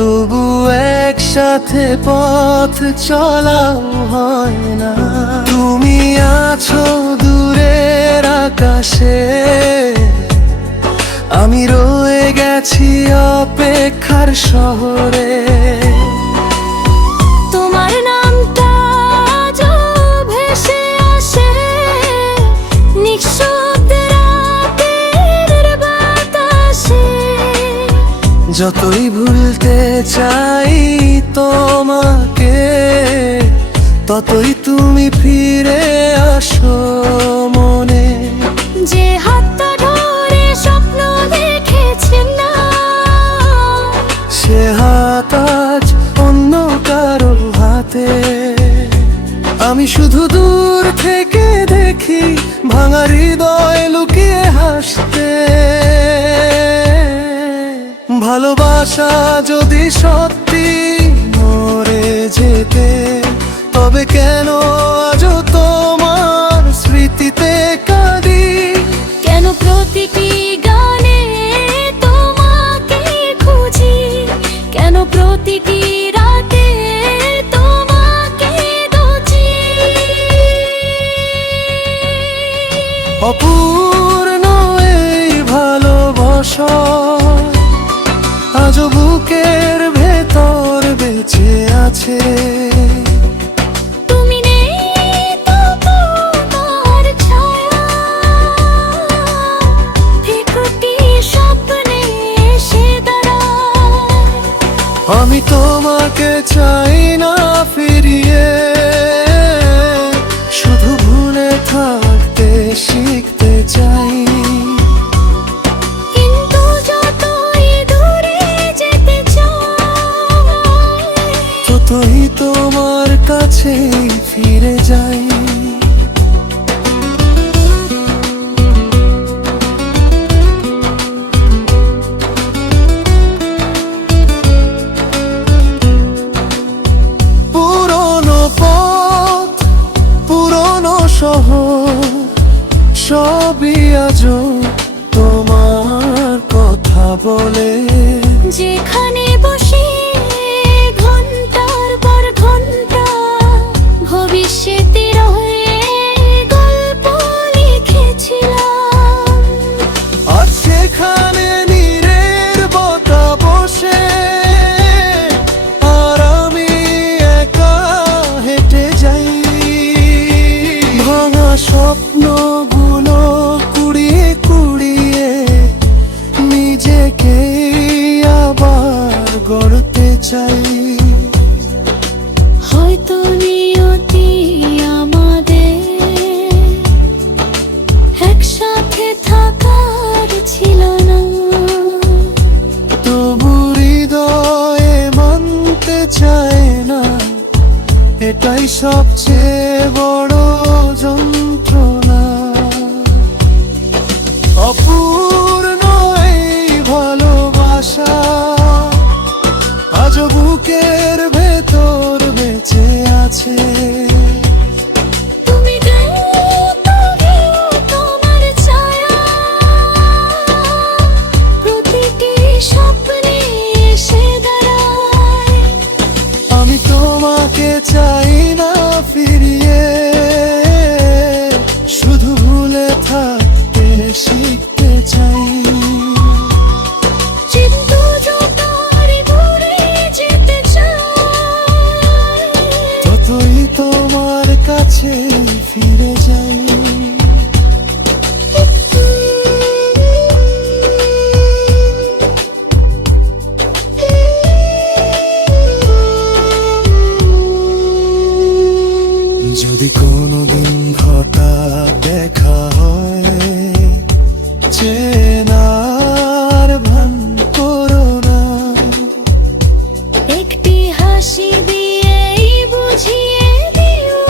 তবু একসাথে পথ চলাও হয় না। তুমি আছো দূরের আকাশে, আমি রয়ে গেছি অপেক্ষার শহরে। তোমার নামটা আজও ভেসে আসে নিঃশব্দে রাতের বাতাসে। যতই ভুলতে চাই তোমাকে, ততই তুমি ফিরে আসো মনে। যে হাতটা ধরে স্বপ্ন দেখেছেন না, সে হাত আজ অন্য কারো হাতে। আমি শুধু দূর থেকে দেখি ভাঙা হৃদয় লুকিয়ে হাসতে। ভালোবাসা যদি সত্যি মরে যেতে, তবে কেন আজও তোমার স্মৃতিতে কাঁদি? কেন প্রতিটি গানে তোমাকে খুঁজি? কেন প্রতিটি রাতে তোমাকে দোচি? অপূর্ণ এই ভালোবাসা আজও বুকের ভেতর বেঁচে আছে। তুমি নেই তবু তোমার ছায়া প্রতিটি স্বপ্নে এসে দাঁড়ায়। আমি তোমাকে চাই না ফিরিয়ে, শুধু ভুলে থাকতে শিখতে চাই। কিন্তু যতই দূরে যেতে চাই, ততই তোমার কাছে ফিরে যাই। পুরনো পথ, পুরনো শহর, সবই আজও তোমার কথা বলে। যেখানে বসে ঘন্টার পর ঘন্টা ভবিষ্যতের হয়ে গল্প লিখেছিলাম, আর সেখানে নীরবতা বসে, আর আমি একা হেঁটে যাই। ভাঙা স্বপ্নগুলো কুড়িয়ে কুড়িয়ে নিজেকে আবার গড়তে চাই। হয়তো নিয়তি আমাদের একসাথে থাকার ছিল না, তবু হৃদয়ে মানতে চায় না, এটাই সবচেয়ে বড় যন্ত্রণা। অপূর্ণ এই ভালোবাসা আজও বুকের ভেতর বেঁচে আছে। তুমি নেই তবু তোমার ছায়া প্রতিটি স্বপ্নে এসে দাঁড়ায়। আমি তোমাকে চাই না ফিরিয়ে, শুধু ভুলে থাকতে শিখতে চাই। কিন্তু যতই দূরে যেতে চাই, ততই তোমার কাছে ফিরে যাই। যদি কোনোদিন হঠাৎ দেখা হয়, চেনার ভান করো না। একটি হাসি দিয়েই বুঝিয়ে দিও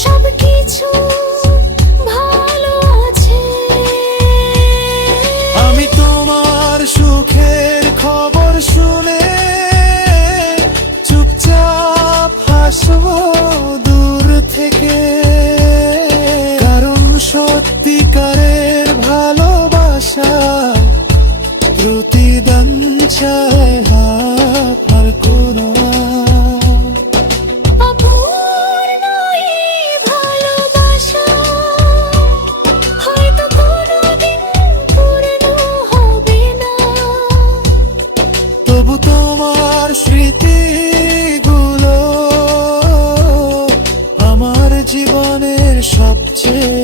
সবকিছু ভালো আছে। আমি তোমার সুখের খবর শুনে চুপচাপ হাসবো দূর থেকে, কারণ সত্যিকারের ভালোবাসা প্রতিদান চায় আপনার কোনো অপূর্ণ এই ভালোবাসা হয়তো কোনোদিন পূর্ণ হবে না। তবু তোমার স্মৃতিগুলো আমার জীবনের সবচেয়ে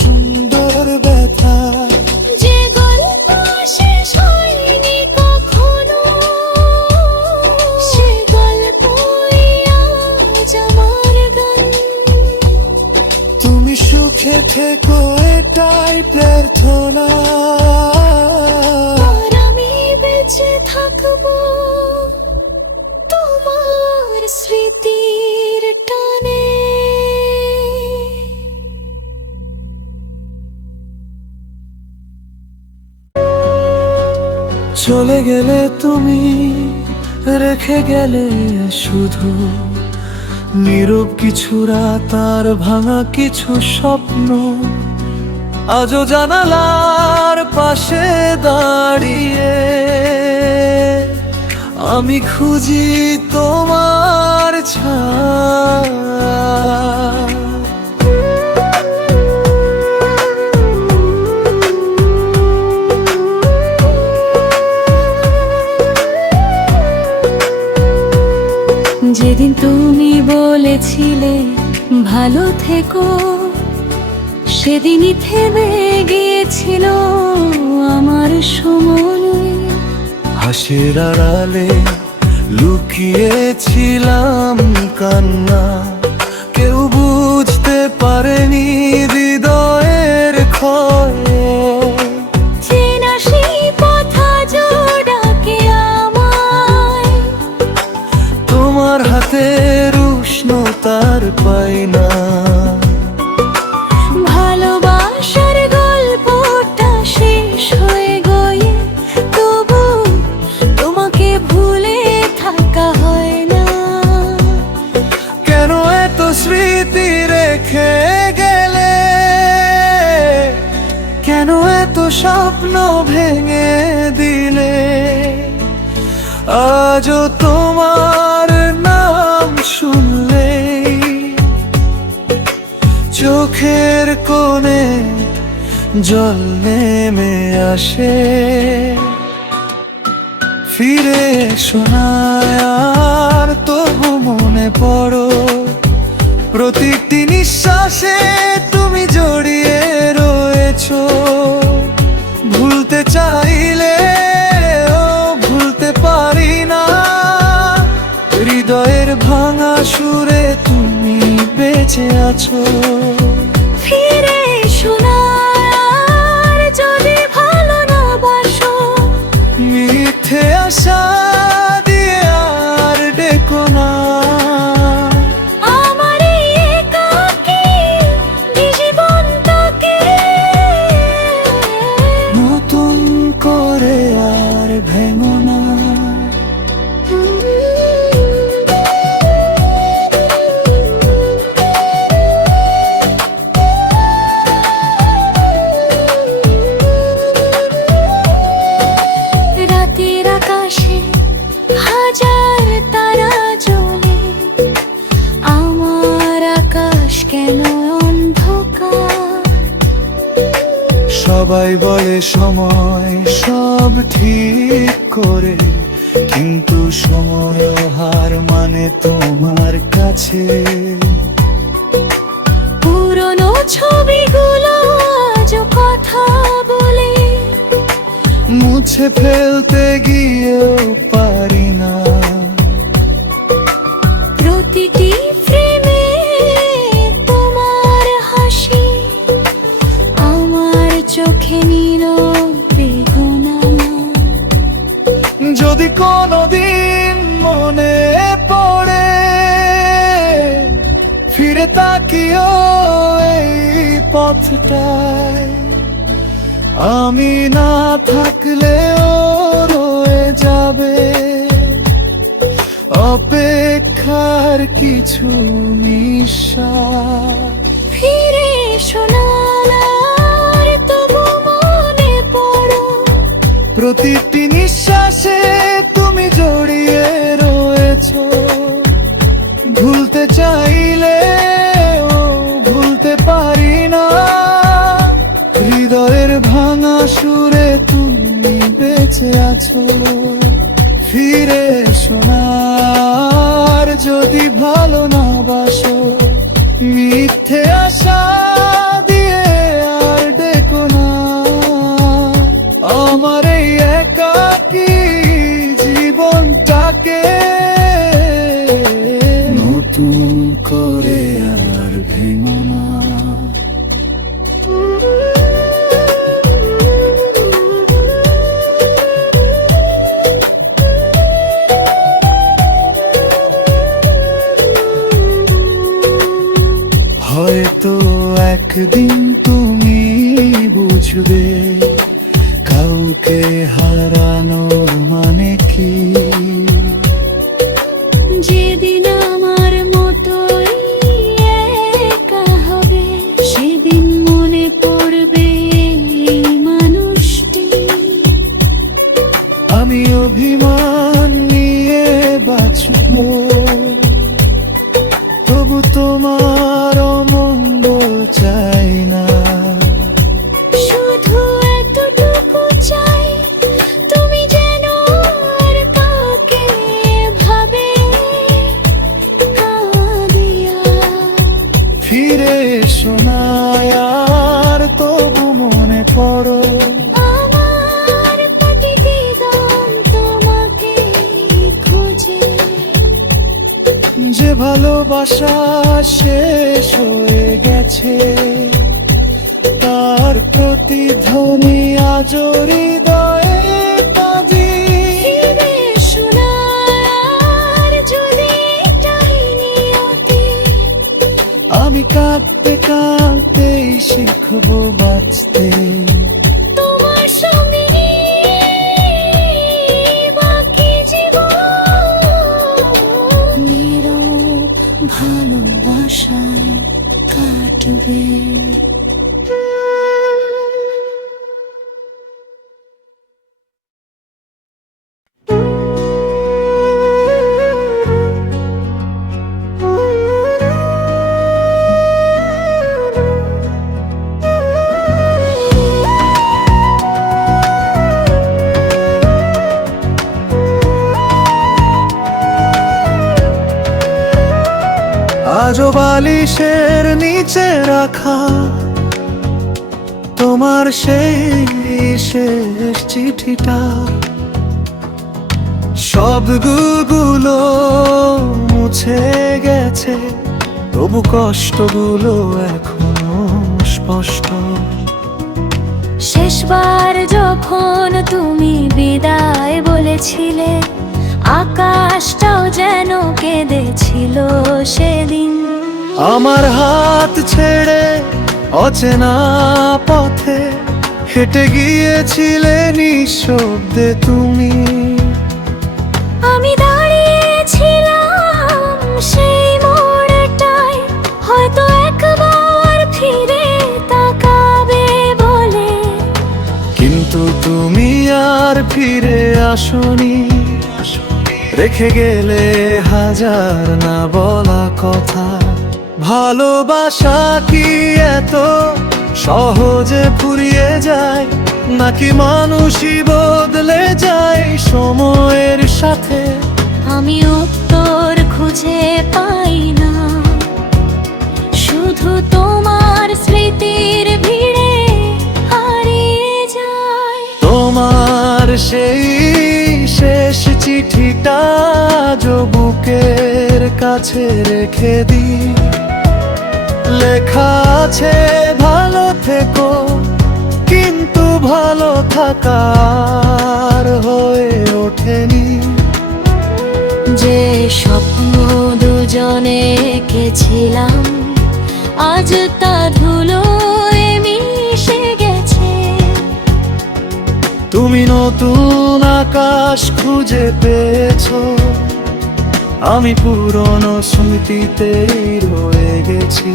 সুন্দর ব্যথা। যে গল্প শেষ হয়নি কখনো, সে গল্পই আজ আমার গান। তুমি সুখে থেকো এটাই প্রার্থনা, আর আমি বেঁচে থাকবো তোমার স্মৃতির টানে। চলে গেলে তুমি, রেখে গেলে শুধু নীরব কিছু রাত আর ভাঙা কিছু স্বপ্ন। আজও জানালার পাশে দাঁড়িয়ে আমি খুঁজি তোমার ছায়া। যেদিন তুমি বলেছিলে ভালো থেকো, সেদিনই থেমে গিয়েছিল আমার সময়। হাসির আড়ালে লুকিয়েছিলাম কান্না, কেউ বুঝতে পারেনি হৃদয়ের ক্ষয়। চেনা সেই পথ আজও ডাকে আমায়, তোমার হাতের উষ্ণতার পাই না। ভালোবাসার গল্পটা শেষ হয়ে গিয়ে তবু তোমাকে ভুলে থাকা হয় না। কেন এত স্মৃতি রেখে গেলে, কেন এত স্বপ্ন ভেঙে দিলে। আজও তোমার নাম শুনলেই চোখের কোণে জল নেমে আসে। ফিরে এসো না আর, তবু মনে পড়ো প্রতিটি নিঃশ্বাসে তুমি জড়িয়ে রয়েছো। ভুলতে চাইলে ভুলতে পারি না, হৃদয়ের ভাঙা সুরে তুমি বেঁচে আছো। ফিরে এসো না আর, যদি ভালো না বাসো। মিথ্যে আশা দিয়ে আর ডেকো না। আমার এই একাকী জীবনটাকে নতুন করে আর ভেঙো না। রাতের আকাশে হাজার তারা জ্বলে, আমার আকাশ কেন অন্ধকার। সবাই বলে সময় সব ঠিক করে, কিন্তু সময় হার মানে তোমার কাছে। পুরনো ছবিগুলো আজ কথা বলে, মুছে ফেলতে গিয়েও পারি না। প্রতিটি ফ্রেমে তোমার হাসি, আমার চোখে নীরব বেদনা। যদি কোনোদিন মনে পড়ে, ফিরে তাকিও এই পথটায়। আমি না থাকলেও রয়ে যাবে অপেক্ষার কিছু নিঃশ্বাস। ফিরে এসো না আর, তবু মনে পড়ো প্রতিটি নিঃশ্বাসে তুমি জড়িয়ে রয়েছো। ভুলতে চাইলে ভুলতে পারি না, হৃদয়ের ভাঙা সুরে তুমি বেঁচে আছো। ফিরে শোনার যদি ভালো না বাসো, মিথ্যে আশা দিয়ে আর ডেকো না আমার এই একাকী জীবনটাকে। নতুন করে আর ভেঙো না। হয়তো একদিন তুমি বুঝবে কাউকে হারানোর মানে কি। যেদিন আমার মতোই একা হবে, সেদিন মনে পড়বে এই মানুষটি। আমি অভিমান নিয়ে বাঁচব, তবু তোমার অমঙ্গল চাই না। শুধু এতটুকু চাই, তুমি যেন আর কাউকে ভাবে কাঁদিয়া। ফিরে এসো না আর তবু মনে পড়ো, আমার প্রতিদিন তোমাকে খোঁজে। যে ভালোবাসা শেষ হয়ে গেছে তার প্রতিধ্বনি আজ হৃদয়ে বাজে। ফিরে শোনার যদি এটাই নিয়তি, আমি কাঁদতে কাঁদতেই শিখবো বাঁচতে। তোমার সঙ্গে নিয়ে বাকি জীবন নীরব ভালোবাসায় কাটবে। আজও বালিশের নিচে রাখা তোমার সেই শেষ চিঠিটা, শব্দগুলো মুছে গেছে তবু কষ্টগুলো এখনো স্পষ্ট। শেষবার যখন তুমি বিদায় বলেছিলে, আকাশটাও যেন কেঁদেছিল সেদিন। আমার হাত ছেড়ে অচেনা পথে হেঁটে গিয়েছিলে নিঃশব্দে তুমি। আমি দাঁড়িয়েছিলাম সেই মোড়টায়, হয়তো একবার ফিরে তাকাবে বলে। কিন্তু তুমি আর ফিরে আসোনি, রেখে গেলে হাজার না বলা কথা। ভালোবাসা কি এত সহজে ফুরিয়ে যায়, নাকি মানুষই বদলে যায় সময়ের সাথে? আমি উত্তর খুঁজে পাই না, শুধু তোমার স্মৃতির ভিড়ে হারিয়ে যায়। তোমার সেই শেষ চিঠিটা বুকের কাছে রেখে দিই, লেখা আছে ভালো থেকো, কিন্তু ভালো থাকার হয়ে ওঠেনি। যে স্বপ্ন দুজনে এঁকেছিলাম, আজ তা ধুলোয় মিশে গেছে। তুমি নতুন আকাশ খুঁজে পেয়েছো, আমি পুরনো স্মৃতিতেই রয়ে গেছি।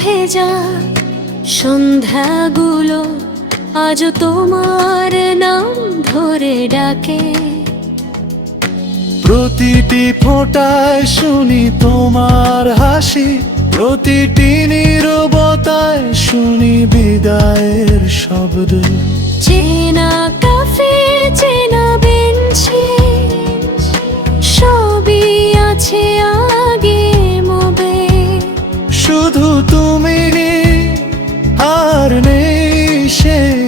ভেজা সন্ধ্যাগুলো আজও তোমার নাম ধরে ডাকে। প্রতিটি ফোঁটায় শুনি তোমার হাসি, প্রতিটি নীরবতায় শুনি বিদায়ের শব্দ। চেনা কাফে চেনা বেঞ্চে সবই আছে আগে মবে, শুধু তুমি নেই আর নেই সেই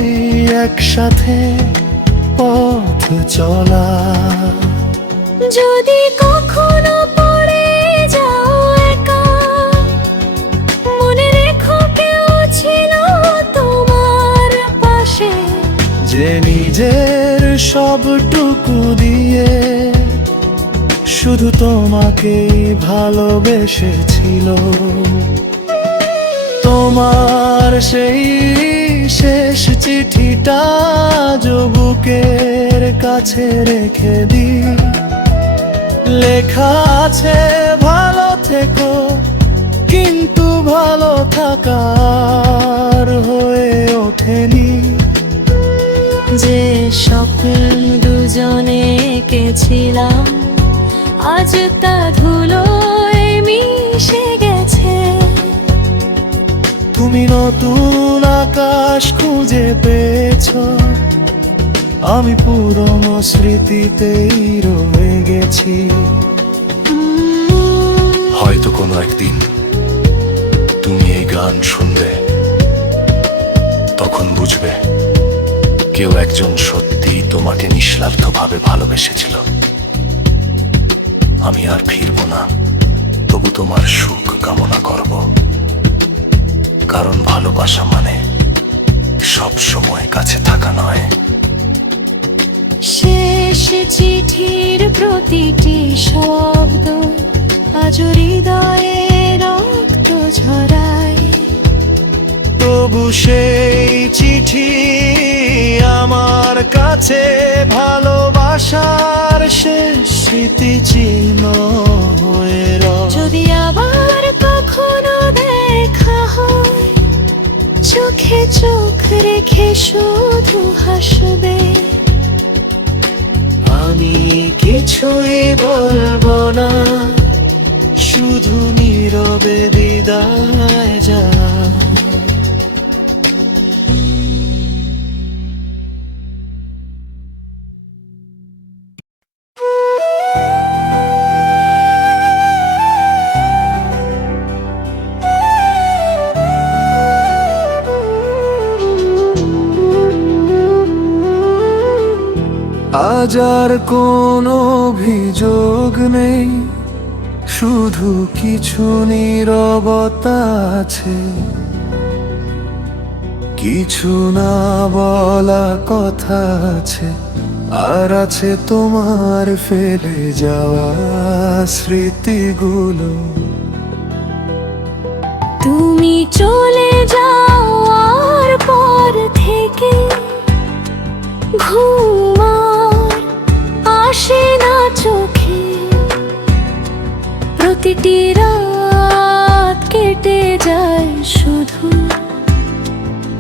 একসাথে পথ চলা। যদি কখনো পড়ে যাও একা, মনে রেখো কেউ ছিল তোমার পাশে, যে নিজের সবটুকু দিয়ে শুধু তোমাকেই ভালোবেসেছিল। তোমার সেই শেষ চিঠিটা আজও বুকের কাছে রেখে দিই। লেখা আছে ভালো থেকো, কিন্তু ভালো থাকার হয়ে ওঠেনি। যে স্বপ্ন দুজনে এঁকেছিলাম আজ তা ধুলোয় মিশে গেছে। তুমি নতুন আকাশ খুঁজে পেয়েছো, আমি পুরনো স্মৃতিতেই রয়ে গেছি। হয়তো কোনো একদিন তুমি এই গান শুনবে, তখন বুঝবে কেউ একজন সত্যি তোমাকে নিঃস্বার্থভাবে ভালোবেসেছিল। আমি আর ফিরব না, তবু তোমার সুখ কামনা করব, কারণ ভালোবাসা মানে সব সময় কাছে থাকা নয়। শেষ চিঠির প্রতিটি শব্দ আজ হৃদয়ে রক্ত ঝরায়। তবু সেই চিঠি আমার কাছে ভালোবাসার শেষ স্মৃতি চিহ্ন হয়ে রয়। যদি আবার কখনো দেখা হয়, চোখে চোখ রেখে শুধু হাসবে। আমি কিছুই বলবো না, শুধু নীরবে বিদায় যা। আজ আর কোনো অভিযোগ নেই, শুধু কিছু নীরবতা আছে। কিছু না বলা কথা আছে, আর আছে তোমার ফেলে যাওয়া স্মৃতিগুলো। তুমি চলে যাওয়ার পর থেকে ঘুম আর আসে না চোখে। প্রতিটি রাত কেটে যায় শুধু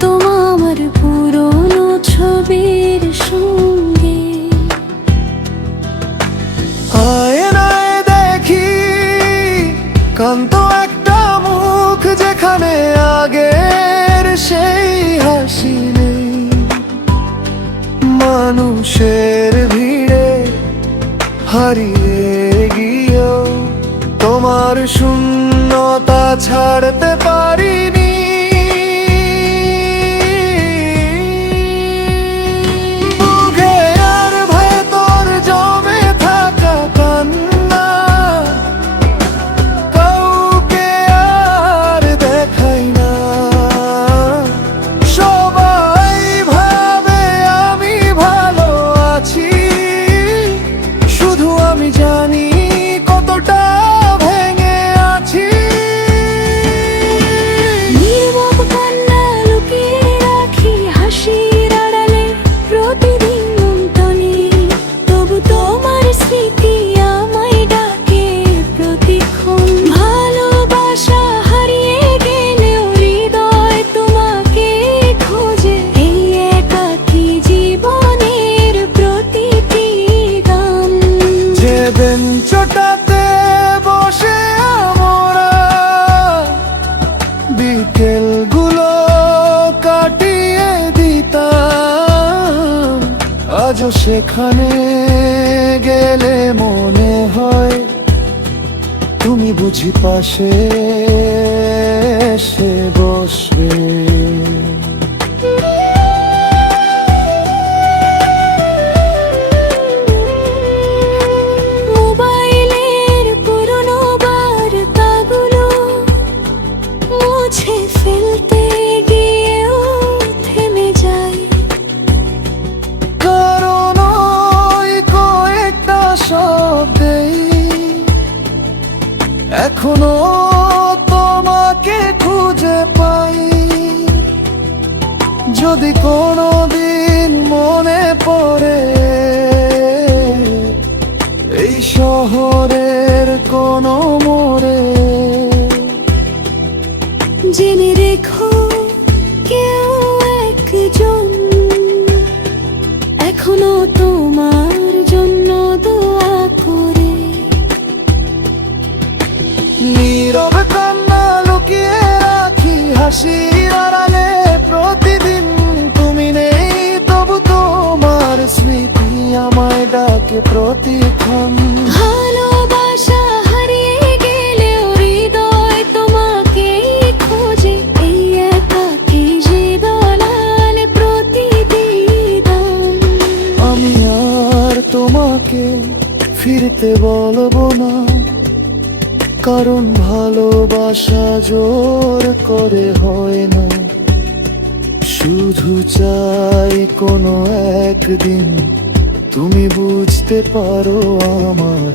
তোমার পুরনো ছবির সঙ্গে। আয়নায় দেখি কান্ত একটা মুখ, যেখানে আগের সেই হাসি নেই। মানুষের ভিড়ে হারিয়ে গিয়েও তোমার শূন্যতা ছাড়তে পারিনি। বুকে আর ভেতর জমে থাকা কান্না কাউকে আর দেখাই না। সবাই ভাবে আমি ভালো আছি, শুধু আমি জানি কতটা ভেঙে আছি। বিকেলগুলো কাটিয়ে দিতাম। আজও সেখানে গেলে মনে হয় তুমি বুঝি পাশে এসে বসবে। মোবাইলের পুরনো বার্তাগুলো মুছে ফেলতে গিয়েও থেমে যাই, কারণ ওই কয়েকটা শব্দেই এখনো তোমাকে খুঁজে পাই। যদি কোনোদিন মনে পড়ে এই শহরের কোনো মোড়ে, জেনে রেখো কেউ একজন এখনো তোমার জন্য দোয়া করে। নীরব কান্না লুকিয়ে রাখি হাসির আড়ালে, প্রতিদিন তুমি নেই তবু তোমার স্মৃতি আমায় ডাকে প্রতিক্ষণ। ভালোবাসা হারিয়ে গেলেও হৃদয় তোমাকেই খোঁজে, এই একাকী জীবনাল প্রতিদিন। আমি আর তোমাকে ফিরতে বলবো না, কারণ ভালোবাসা জোর করে হয় না। শুধু চাই কোনো একদিন তুমি বুঝতে পারো আমার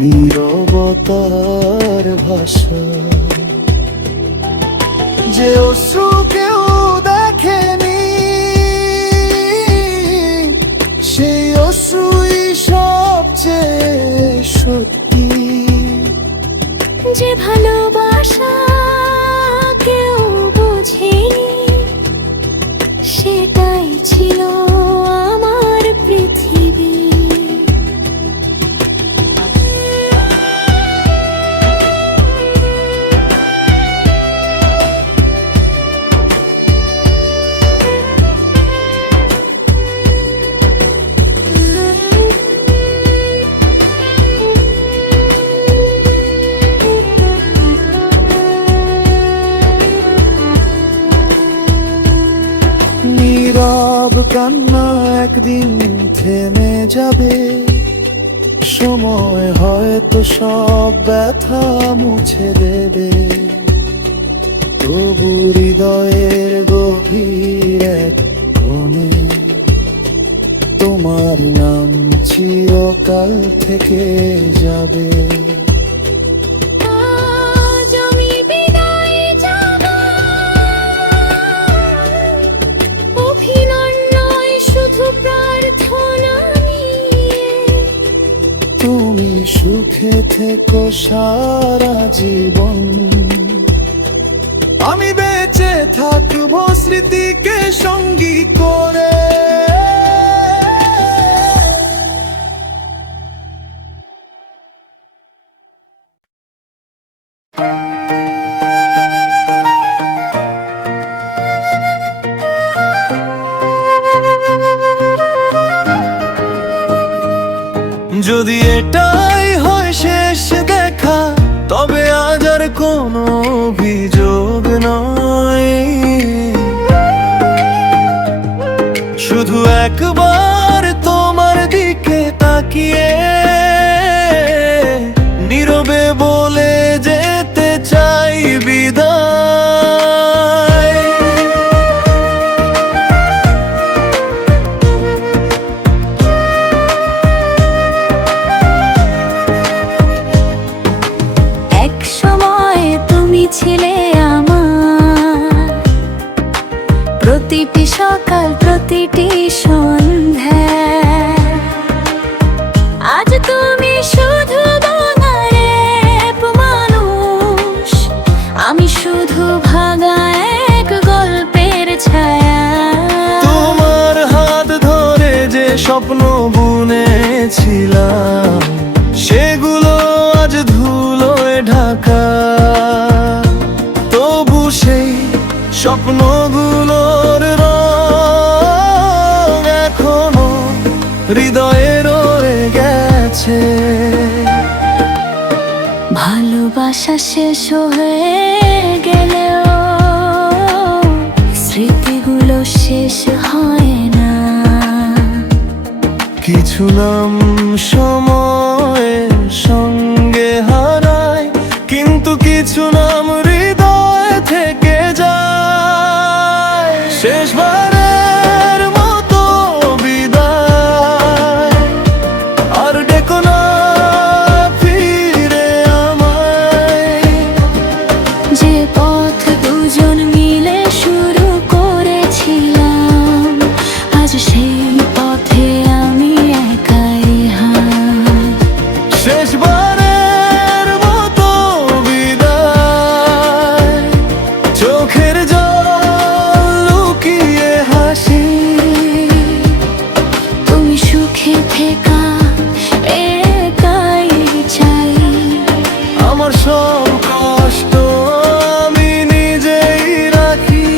নীরবতার ভাষা। যে অশ্রু কেউ দেখেনি সেই অশ্রুই সবচেয়ে সত্যি। যে ভালোবাসা কেউ বোঝেনি সেটাই ছিল আমার পৃথিবী। নীরব কান্না একদিন থেমে যাবে, সময় হয়তো সব ব্যথা মুছে দেবে। তবু হৃদয়ের গভীর এক কোণে তোমার নাম চিরকাল থেকে যাবে। আজ আমি বিদায় জানাই, অভিনয় নয় শুধু প্রার্থনা নিয়ে। তুমি সুখে থেকো সারা জীবন, আমি বেঁচে থাকবো স্মৃতিকে সঙ্গী করে। যদি এটাই হয় শেষ দেখা, তবে আজ আর কোনো অভিযোগ নয়। শুধু একবার তোমার দিকে তাকিয়ে নীরবে বলে যেতে চাই বিদায়। এক সময় তুমি ছিলে আমার প্রতিটি সকাল প্রতিটি সন্ধ্যা। আজ তুমি শুধু ভাঙার এক মানুষ, আমি শুধু ভাঙা এক গল্পের ছায়া। তোমার হাত ধরে যে স্বপ্ন বুনেছিলাম, সেগুলো আজ ধুলোয় ঢাকা। তবু সেই স্বপ্নগুলোর রং এখনো হৃদয়ে রয়ে গেছে। ভালোবাসা শেষ হয়ে গেলেও স্মৃতিগুলো শেষ হয় না। কিছু নাম সময়ের সঙ্গে হারায়, কিন্তু কিছু নাম হৃদয় থেকে যায়। শেষবারের মতো বিদায়, আর ডেকো না ফিরে আমায়। যে পথ দুজন মিলে শুরু করেছিলাম, আজ সেই পথে আমি একাই হাই। শেষবারের মতো বিদায়, চোখের জল লুকিয়ে হাসি। তুমি সুখে থেকা একাই চাই। আমার সব কষ্ট আমি নিজেই রাখি।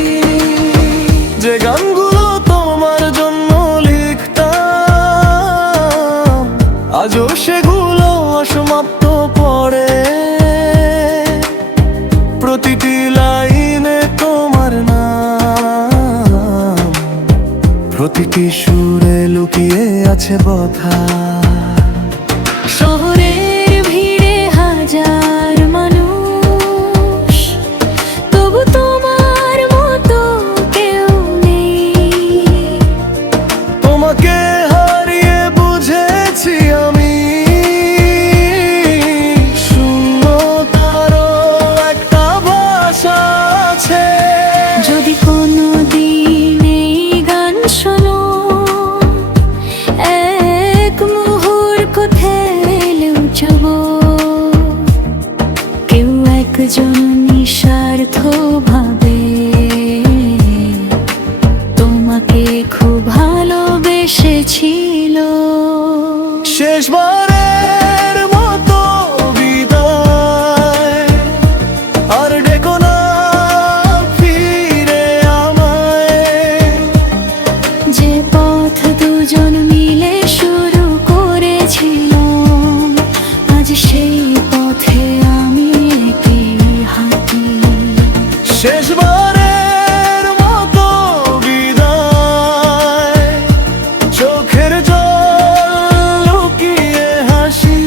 যে গানগুলো তোমার জন্য লিখতাম, আজও সেগুলো অসমাপ্ত পড়ে। প্রতিটি লাইনে তোমার নাম, প্রতিটি সুরে লুকিয়ে আছে কথা। শহরের ভিড়ে হাজার মানুষ, তবু তোমার মতো কেউ নেই। তোমাকে হারিয়ে বুঝেছি আমি, শূন্যতারও একটা ভাষা আছে। যদি কোনো দিন এই গান শোনো, এক মুহূর্ত থেমেলেও যাব। কেউ একজন নিঃস্বার্থ ভাবে তোমাকে খুব ভালোবেসেছিল। শেষবারের মতো বিদায়, আর ডেকো না ফিরে আমায়। যে পথ দুজন মিলে শুরু করেছিলাম, আজ সেই পথে আমি একাই হাঁটি। শেষবারের মতো বিদায়, চোখের জল লুকিয়ে হাসি।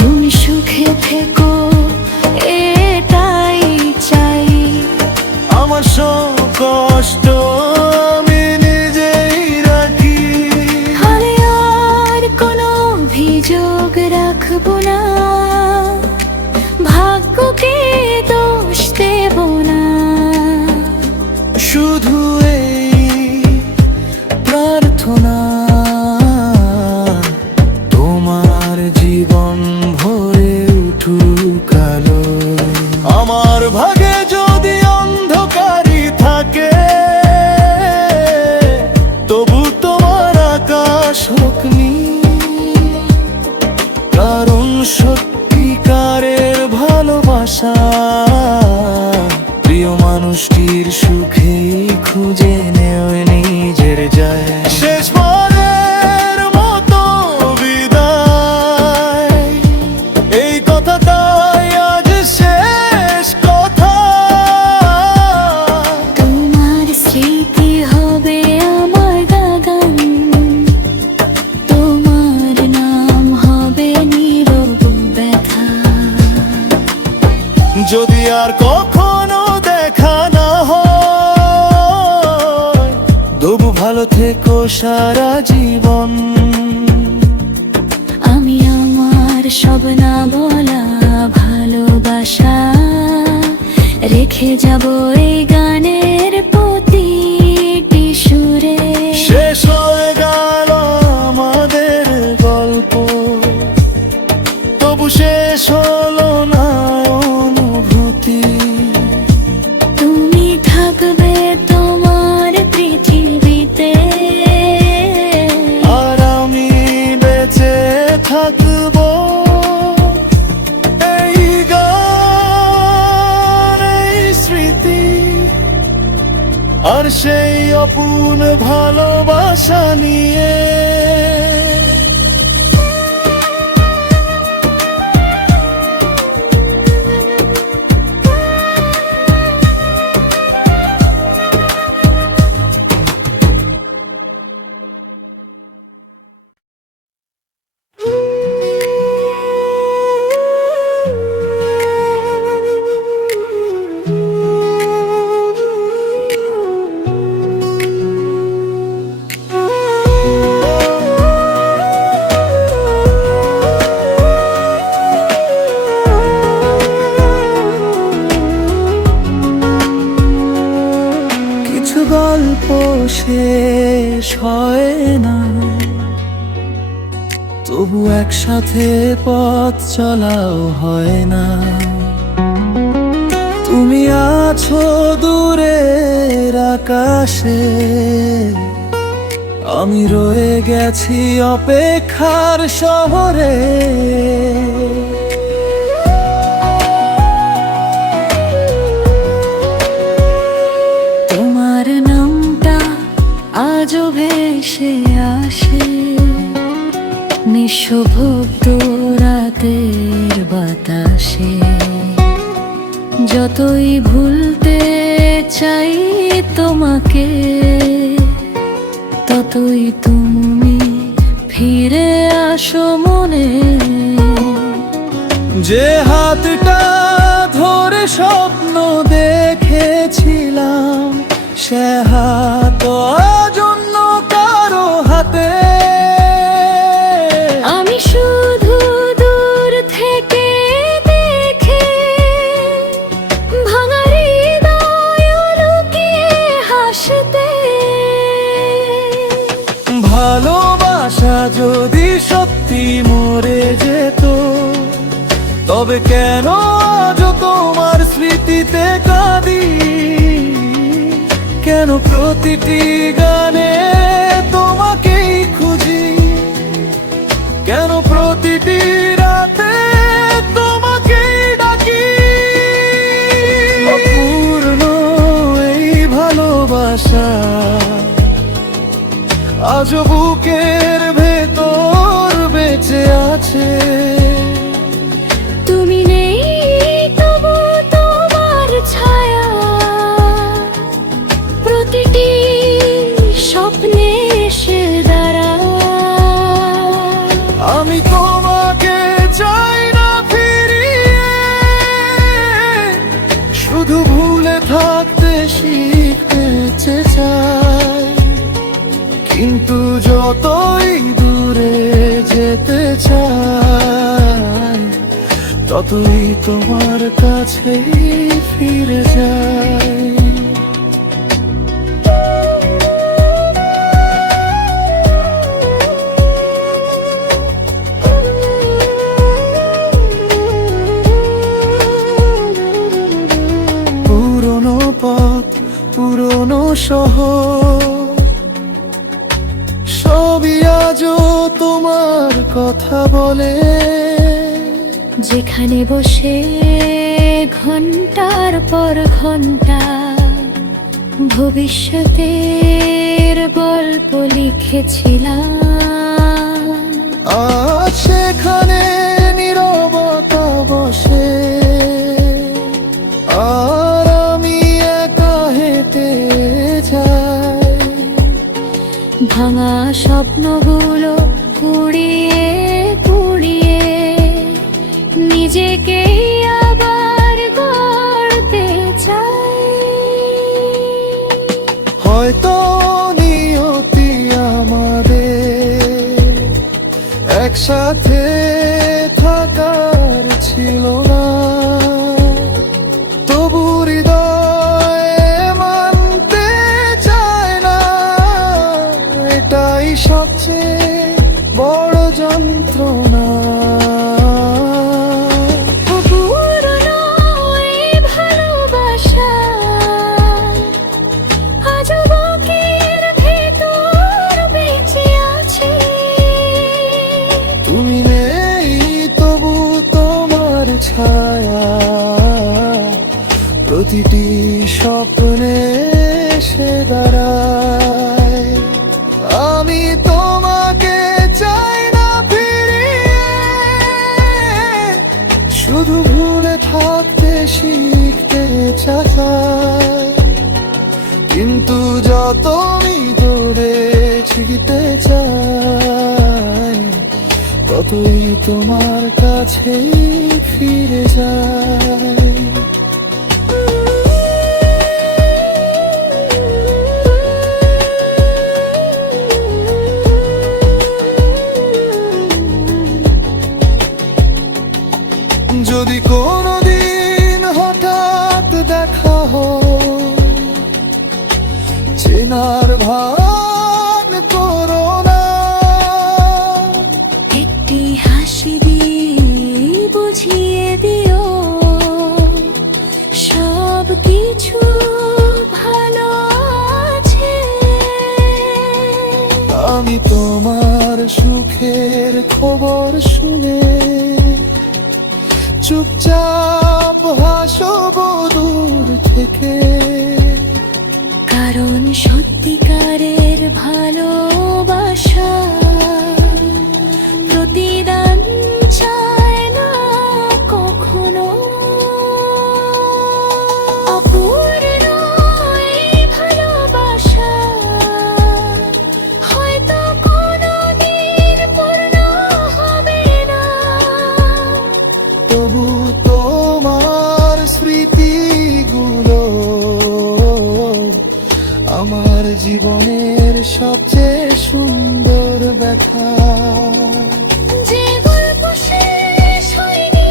তুমি সুখে থেকো এটাই চাই। আমার সব কষ্ট আমি নিজেই রাখি। আমি আর কোনো অভিযোগ রাখবো না, ভাগ্যকে দোষ দেব না। শুধু এই প্রার্থনা, তোমার জীবন ভরে উঠুক আলো। আমার ভাগে যদি অন্ধকারই থাকে, তবু তোমার আকাশ হোক নীল। কারণ সত্যিকারের ভালোবাসা প্রিয় মানুষটির সুখেই খুঁজে নেয় নিজের যায়। শেষবারের মতো বিদায়, এই কথাটাই আজ শেষ কথা। তোমার স্মৃতি হবে আমার গান, তোমার নাম হবে নীরব ব্যথা। যদি আর কখনো দেখা না হয়, তবু ভালো থেকো সারা জীবন। আমি আমার সব না বলা ভালোবাসা রেখে যাব এই গানের প্রতিটি সুরে। শেষ হয়ে গেল আমাদের গল্প, তবু শেষ হলো না অনুভূতি। তুমি থাকবে তোমার পৃথিবীতে, আর আমি বেঁচে থাকবো এই গান, এই স্মৃতি। আর সেই অপূর্ণ ভালোবাসা নিয়ে গল্প শেষ হয় না, তবু একসাথে পথ চলাও হয় না। তুমি আছো দূরের আকাশে, আমি রয়ে গেছি অপেক্ষার শহরে। আজও ভেসে আসে নিঃশব্দ রাতের বাতাসে। যতই ভুলতে চাই তোমাকে, ততই তুমি ফিরে আসো মনে। যে হাতটা ধরে স্বপ্ন দেখেছিলাম, সে হাত আজ অন্য কারো হাতে। আমি শুধু দূর থেকে দেখে ভাঙা হৃদয় লুকিয়ে হাসতে। ভালোবাসা যদি সত্যি মরে যেত, তবে কেন আজ তোমার স্মৃতিতে কাঁদি? কেন প্রতিটি গানে তোমাকেই খুঁজি? কেন প্রতিটি রাতে তোমাকেই ডাকি? অপূর্ণ এই ভালোবাসা আজ বুকের ভেতর বেঁচে আছে। তুমি নেই তবু তোমার ছায়া প্রতিটি স্বপ্নে এসে দাঁড়ায়। আমি তোমাকে চাই না ফিরিয়ে, শুধু ভুলে থাকতে শিখতে চাই। কিন্তু যতই দূরে যেতে চাই, ততই তোমার কাছেই ফিরে যাই। পুরনো পথ, পুরনো শহর, সবই আজও তোমার কথা বলে। যেখানে বসে ঘন্টার পর ঘন্টা ভবিষ্যতের গল্প লিখেছিলাম, আজ সেখানে নীরবতা বসে, আর আমি একা হেঁটে যাই। ভাঙা স্বপ্নগুলো কুড়িয়ে কুড়িয়ে নিজেকে আবার গড়তে চাই। হয়তো নিয়তি আমাদের একসাথে থাকার ছিল না, তবু হৃদয় মানতে চায় না। এটাই সবচেয়ে বড় যন্ত্রণা। পুরনো এই ভালোবাসা আজও বুকের ভেতর বেঁচে আছে। তুমি নেই তবু তোমার ছায়া প্রতিটি স্বপ্নে এসে দাঁড়ায়। আমি তোমাকে চাই না ফিরিয়ে, শুধু ভুলে থাকতে শিখতে চাই। কিন্তু যত আমি দূরে ছিগতে চাই, ততই তোমার কাছে ফিরে যায়। যদি কোনোদিন হঠাৎ দেখা হয়, চেনার ভান করো না। একটি হাসি দিয়ে বুঝিয়ে দিও সব কিছু ভালো আছে। আমি তোমার সুখের খবর শুনে চুপচাপ হাসব দূর থেকে। কারণ সত্যিকারের ভালোবাসা প্রতিদান চায় না কখনো। অপূর্ণ এই ভালোবাসা হয়তো কোনোদিন পূর্ণ হবে না। তবু তোমার স্মৃতিগুলো আমার জীবনের সবচেয়ে সুন্দর ব্যথা। যে গল্প শেষ হয়নি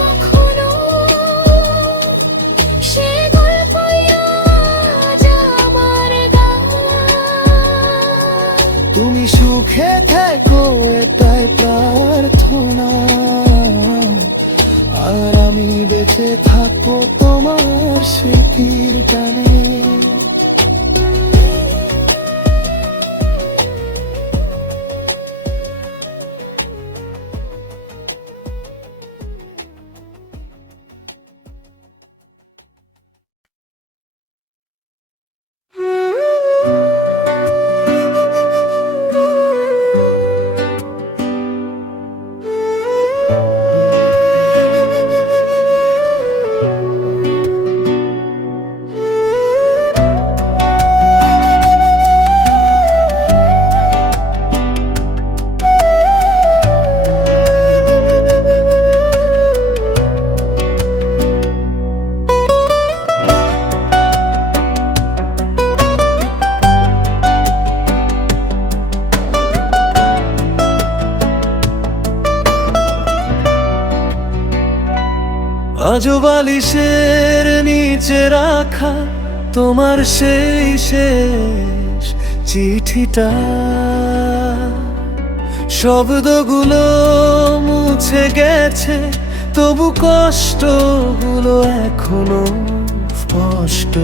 কখনো, সে গল্পই আজ আমার গান। তুমি সুখে থেকো এটাই প্রার্থনা, আর আমি বেঁচে থাকবো তোমার স্মৃতির টানে। আজও বালিশের নিচে রাখা তোমার সেই শেষ চিঠিটা, শব্দগুলো মুছে গেছে তবু কষ্টগুলো এখনো স্পষ্ট।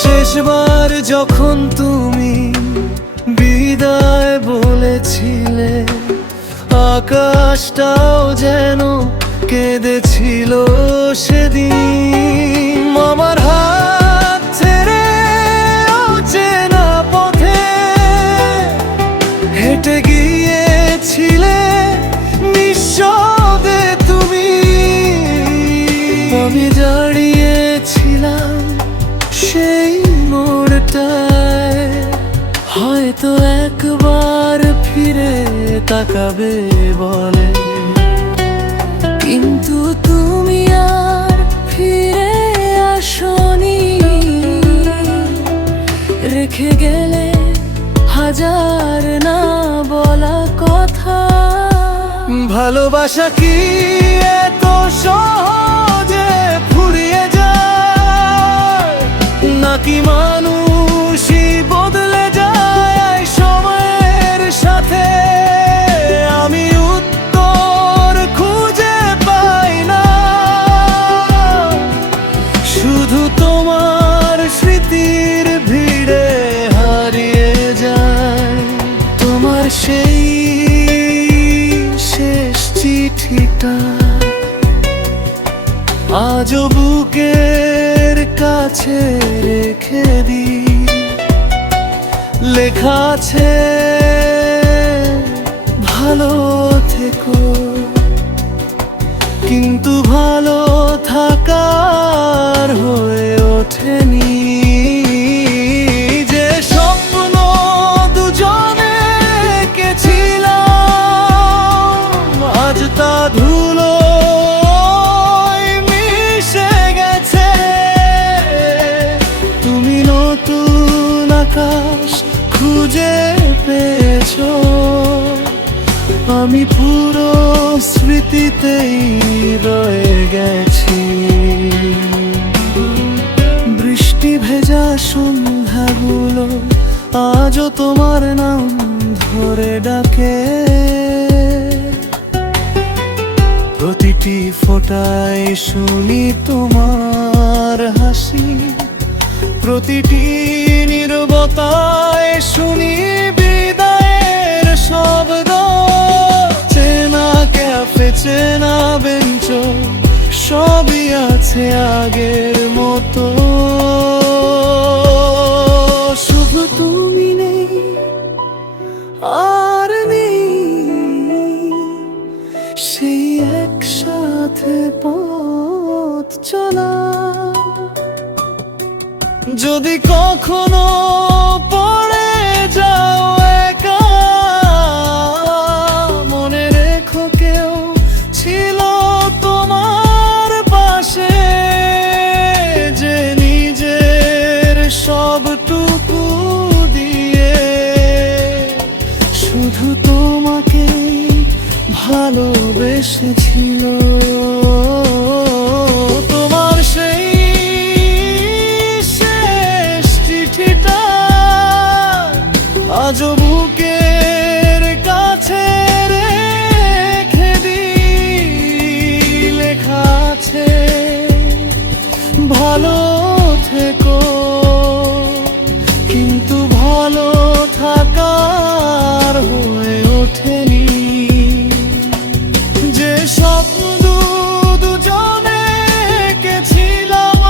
শেষবার যখন তুমি বিদায় বলেছিলে, আকাশটাও যেন কেঁদেছিল সেদিন। আমার হাত ছেড়ে অচেনা পথে হেঁটে গিয়েছিলে নিঃশব্দে তুমি। আমি দাঁড়িয়েছিলাম সেই মোড়টায়, হয়তো একবার ফিরে তাকাবে বলে। কিন্তু তুমি আর ফিরে আসনি, রেখে গেলে হাজার না বলা কথা। ভালোবাসা কি এত সহজে ফুরিয়ে যায়, নাকি মানুষই বদলে যায় সময়ের সাথে? আমি উত্তর খুঁজে পাই না, শুধু তোমার স্মৃতির ভিড়ে হারিয়ে যায়। তোমার সেই শেষ চিঠিটা আজও বুকের কাছে রেখে দিই। লেখা আছে ভালো থেকো, কিন্তু ভালো থাকার হয়ে ওঠেনি। যে স্বপ্ন দুজনে এঁকেছিলাম আজ তা ধুলোয় মিশে গেছে। তুমি নতুন আকাশ খুঁজে পেয়েছো, আমি পুরো স্মৃতিতেই রয়ে গেছি। বৃষ্টি ভেজা সন্ধ্যাগুলো আজও তোমার নাম ধরে ডাকে। প্রতিটি ফোঁটায় শুনি তোমার হাসি, প্রতিটি নীরবতায় শুনি বিদায়ের শব্দ। চেনা ক্যাফে, চেনা বেঞ্চ, সবই আছে আগের মতো। শুধু তুমি নেই আর নেই সেই একসাথে পথ চলা। যদি কখনো পড়ে যাও একা, মনে রেখো কেউ ছিল তোমার পাশে। যে নিজের সবটুকু দিয়ে শুধু তোমাকে ভালোবেসেছিল। তোমার সেই শেষ চিঠিটা আজও বুকের কাছে রেখে দিই। লেখা আছে ভালো থেকো, কিন্তু ভালো থাকার হয়ে ওঠেনি। যে স্বপ্ন দুজনে এঁকেছিলাম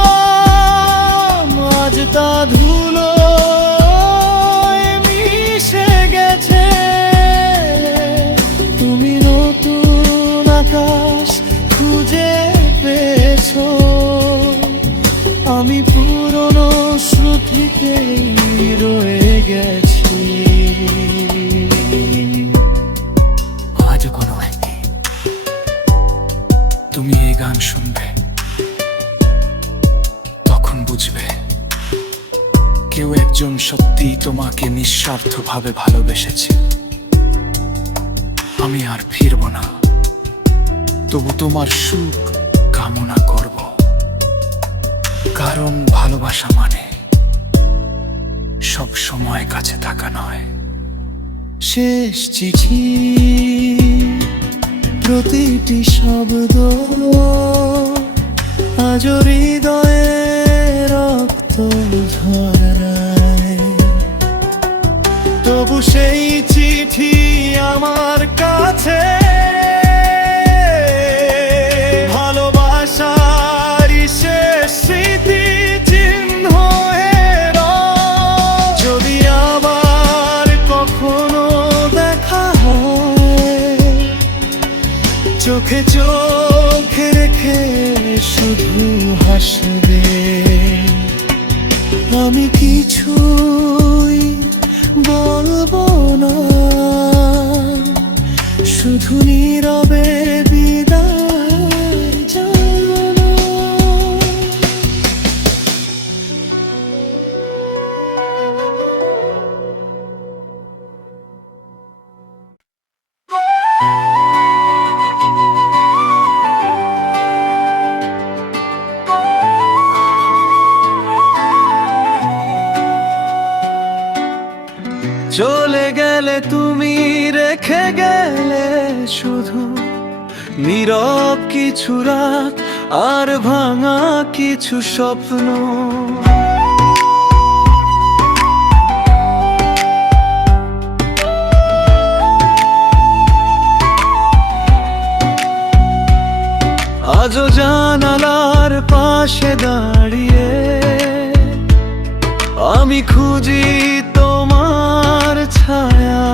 আজ তা ধুলোয় মিশে গেছে। তুমি নতুন আকাশ খুঁজে পেয়েছো, আমি পুরনো স্মৃতিতেই রয়ে গেছি। আজ কোনো একদিন তুমি এই গান শুনবে, তখন বুঝবে কেউ একজন সত্যি তোমাকে নিঃস্বার্থভাবে ভালোবেসেছে। আমি আর ফিরব না, তবু তোমার সুখ কামনা করব। কারণ ভালোবাসা মানে সব সময় কাছে থাকা নয়। শেষ চিঠি, প্রতিটি শব্দ আজ হৃদয়ে রক্ত ঝরায়। তবু সেই চিঠি আমার কাছে ভালোবাসার শেষ স্মৃতি চিহ্ন হয়ে রয়। যদি আবার কখনো দেখা হয়, চোখে চোখে রেখে শুধু হাসবে। আমি কিছুই বলবো না, শুধু নীরবে বিদায় জানানো। চলে গেলে তুমি, রেখে গেলে শুধু নীরব কিছু রাত আর ভাঙা কিছু স্বপ্ন। আজও জানালার পাশে দাঁড়িয়ে আমি খুঁজি তোমার ছায়া।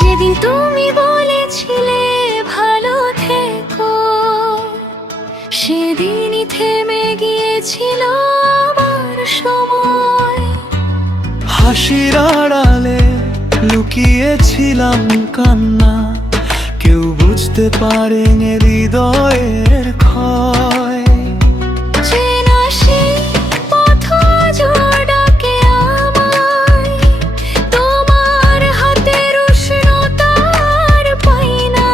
যেদিন তুমি বলেছিলে ভালো থেকো, সেদিনই থেমে গিয়েছিল আমার সময়। হাসির আড়ালে লুকিয়েছিলাম কান্না, কেউ বুঝতে পারেনি হৃদয়ের ক্ষয়। চেনা সেই পথ আজও ডাকে আমায়, তোমার হাতের উষ্ণতা আর পাই না।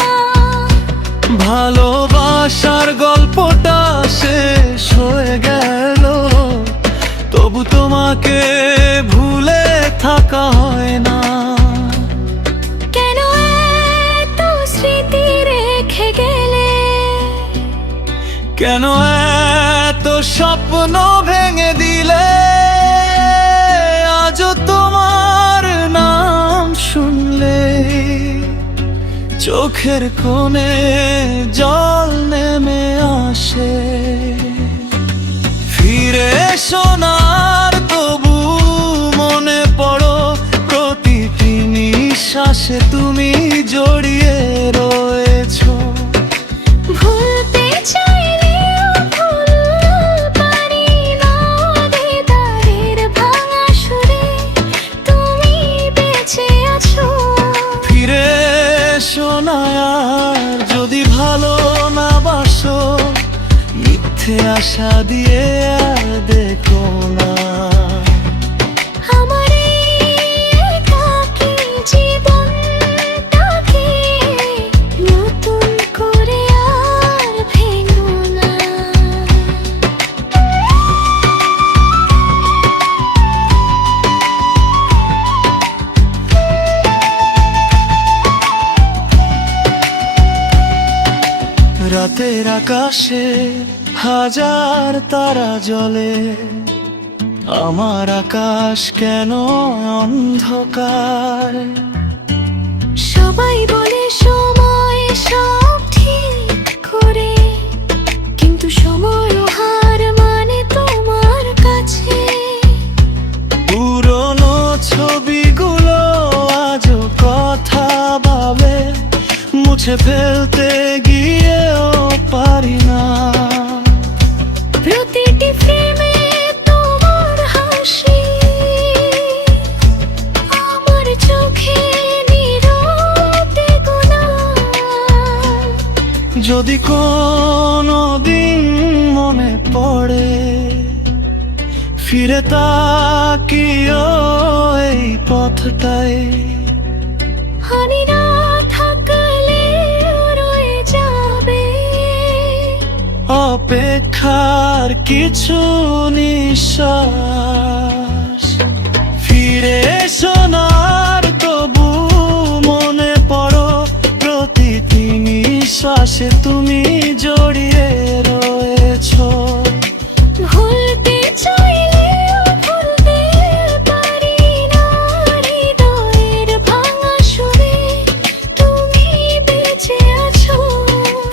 ভালোবাসার গল্পটা শেষ হয়ে গেল, তবু তোমাকে ভুলে থাকা হয় না। কেন এত স্মৃতি রেখে গেলে, কেন এত স্বপ্ন ভেঙে দিলে, আজও তোমার নাম শুনলে চোখের কোণে জল নেমে আসে। ফিরে এসো না আর, তবু মনে পড়ো প্রতিটি নিঃশ্বাসে তুমি জড়িয়ে রয়েছো। ভুলতে চাইলেও ভুল পারি না, দেদারের ভাঙা সুরে তুমি বেঁচে আছো। ফিরে এসো না আর, যদি ভালো না বাসো, মিথ্যে আশা দিয়ে আর দেখো না। আমার এই একাকী জীবনটাকে নতুন করে আর ভেঙো না। রাতের আকাশে হাজার তারা জ্বলে, আমার আকাশ কেন অন্ধকার? সবাই বলে সময় সব ঠিক করে, কিন্তু সময় হার মানে তোমার কাছে। পুরনো ছবিগুলো আজও কথা ভাবে, মুছে ফেলতে গিয়েও পারি না। প্রতিটি ফ্রেমে তোমার হাসি, আমার চোখে নীরবে গোনা। যদি কোনো দিন মনে পড়ে, ফিরে তাকিও এই পথটাই। হানি না থাকলে রয়ে যাবে অপেক্ষার কিছু নিঃশ্বাস। ফিরে এসো না আর, তবু মনে পড়ো প্রতিটি নিঃশ্বাসে তুমি জড়িয়ে রয়েছো। ভুলতে চাইলেও ভুলতে পারি না, হৃদয়ের ভাঙা সুরে তুমি বেঁচে আছো।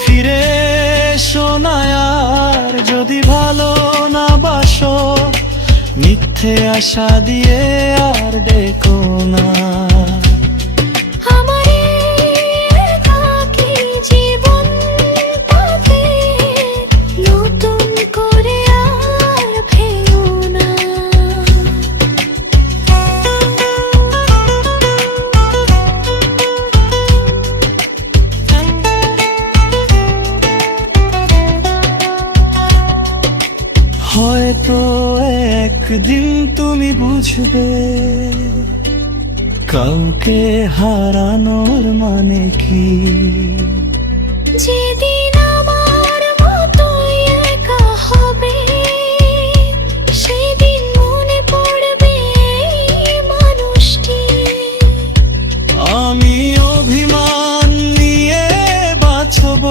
ফিরে এসো না আর, যদি ভালো না বাসো, মিথ্যে আশা দিয়ে আর ডেকো না। আমার এই একাকী জীবনটাকে নতুন করে আর ভেঙো না। হয়তো একদিন তুমি বুঝবে, কাউকে হারানোর মানে কি। যেদিন আমার মতোই একা হবে, সেদিন মনে পড়বে এই মানুষটি। আমি অভিমান নিয়ে বাঁচব,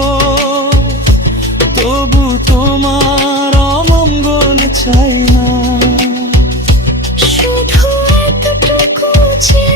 তবু তোমার অমঙ্গল চাই না। শুধু এতটুকু যে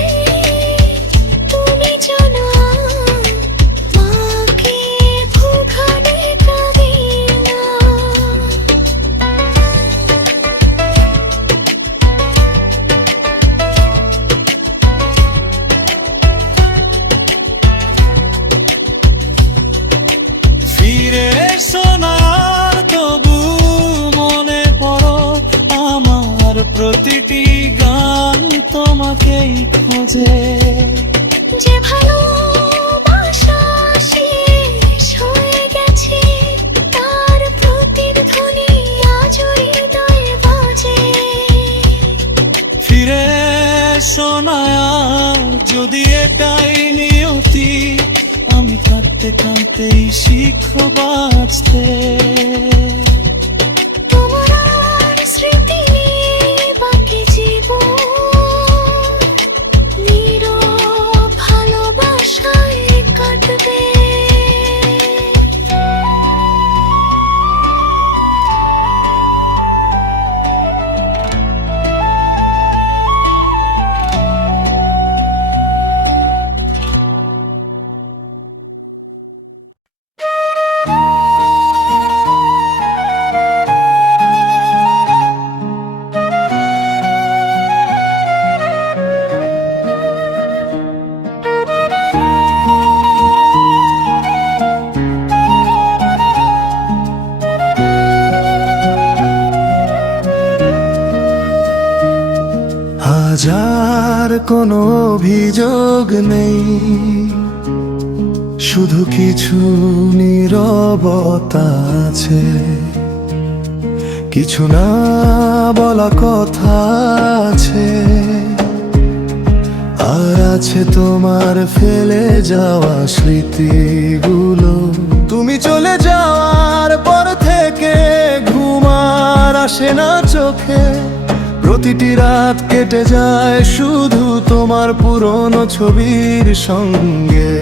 প্রতিটি গান তোমাকেই খোঁজে। যে ভালোবাসা শেষ হয়ে গেছে তার প্রতিধ্বনি আজও হৃদয়ে বাজে। ফিরে শোনায় যদি এটাই নিয়তি, আমি কাঁদতে কাঁদতেই শিখো বাঁচতে। তোমার স্মৃতি নিয়ে বাকি জীবন নীরব ভালোবাসায় কাটবে। হাজার কোনো অভিযোগ নেই, শুধু কিছু নীরবতা আছে। কিছু না বলা কথা আছে, আর আছে তোমার ফেলে যাওয়া স্মৃতিগুলো। তুমি চলে যাওয়ার পর থেকে ঘুম আর আসে না চোখে। প্রতিটি রাত কেটে যায় শুধু তোমার পুরনো ছবির সঙ্গে।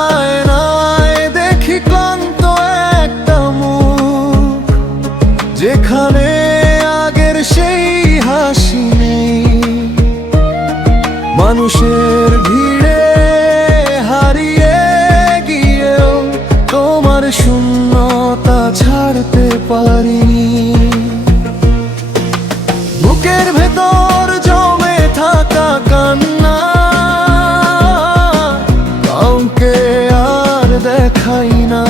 আয়নায় দেখি ক্লান্ত একটা মুখ, যেখানে আগের সেই হাসি নেই। মানুষের ভিড়ে হারিয়ে গিয়েও তোমার শূন্যতা ছাড়তে পারিনি। বুকের ভেতর জমে থাকা কান্না কাউকে আর দেখাই না।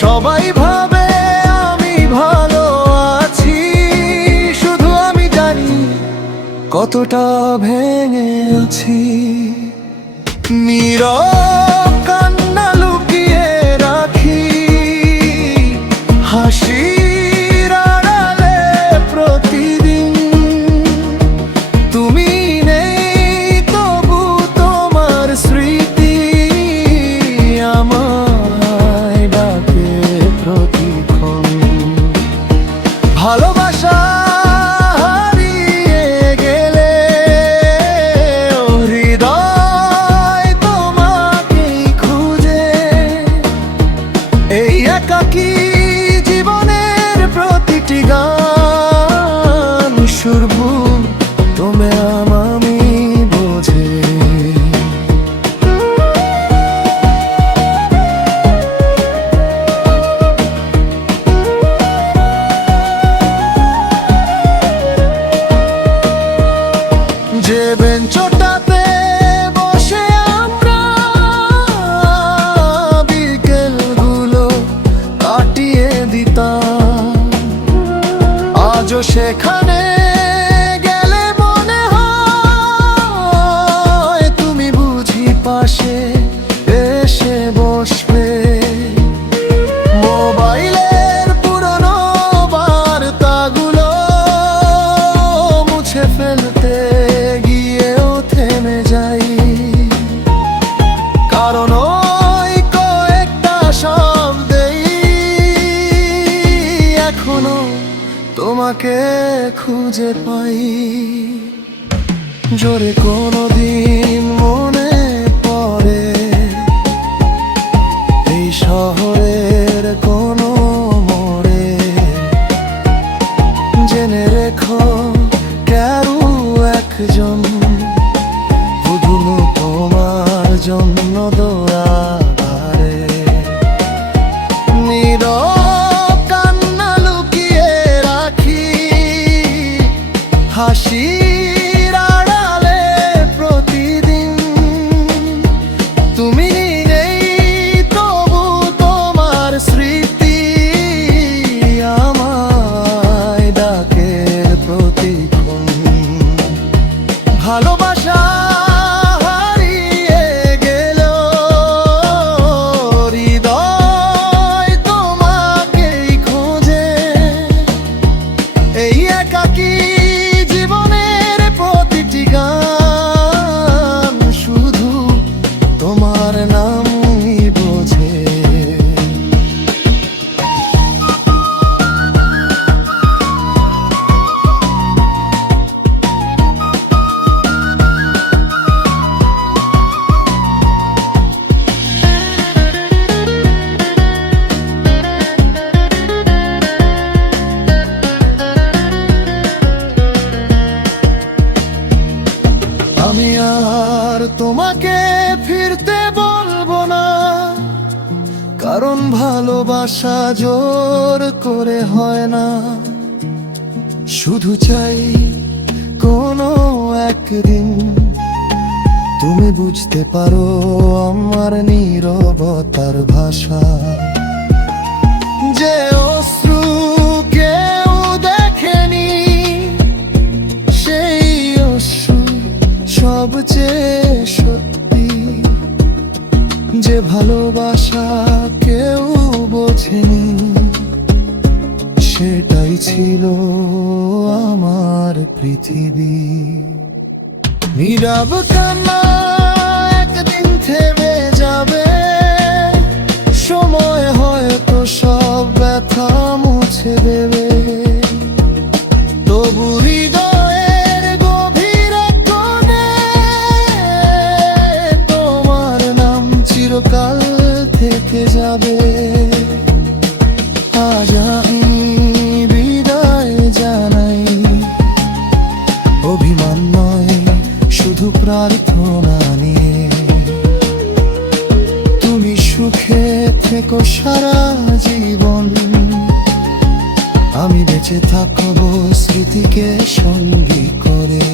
সবাই ভাবে আমি ভালো আছি, শুধু আমি জানি কতটা ভেঙে আছি। নীরব কান্না লুকিয়ে রাখি, হাসির আড়ালে প্রতিদিন। তুমি নেই তবু তোমার স্মৃতি আমায় ডাকে প্রতিক্ষণ। ভালোবাসা হারিয়ে গেলে হৃদয় তোমাকেই খুঁজে। এই একাকী জীবনের প্রতিটি গান সুরভুল তুমি আমি বোঝে। যে বেঞ্চটাতে বসে আমরা বিকেলগুলো কাটিয়ে দিতাম, আজও সেখানে গেলে মনে হয় তুমি বুঝি পাশে এসে বসবে। মোবাইলের পুরনো বার্তাগুলো মুছে ফেলতে গিয়েও থেমে যাই, কারণ ওই কয়েকটা শব্দেই এখনো তোমাকে খুঁজে পাই। জোরে কোনোদিন মনে পড়ে এই শহরের কোনো মোড়ে। জেনে রেখো কেউ একজন শুধু তোমার জন্য দোয়া করে। নীরব কান্না লুকিয়ে রাখি, হাসির আড়ালে প্রতিদিন। কারণ ভালোবাসা জোর করে হয় না, শুধু চাই কোনো একদিন তুমি বুঝতে পারো আমার নীরবতার ভাষা। যে অশ্রু কেউ দেখেনি, সেই অশ্রু সবচেয়ে সত্যি। যে ভালোবাসা কেউ বোঝেনি, সেটাই ছিল আমার পৃথিবী। নীরব কান্না একদিন থেমে যাবে, সময় হয়তো সব ব্যথা মুছে দেবে। তবু হৃদয়ের গভীর কোণে তোমার নাম চিরকাল থেকে যাবে। আজ আমি বিদায় জানাই, অভিমান নয় শুধু প্রার্থনা নিয়ে। তুমি সুখে থেকো সারা জীবন, আমি বেঁচে থাকবো স্মৃতিকে সঙ্গী করে।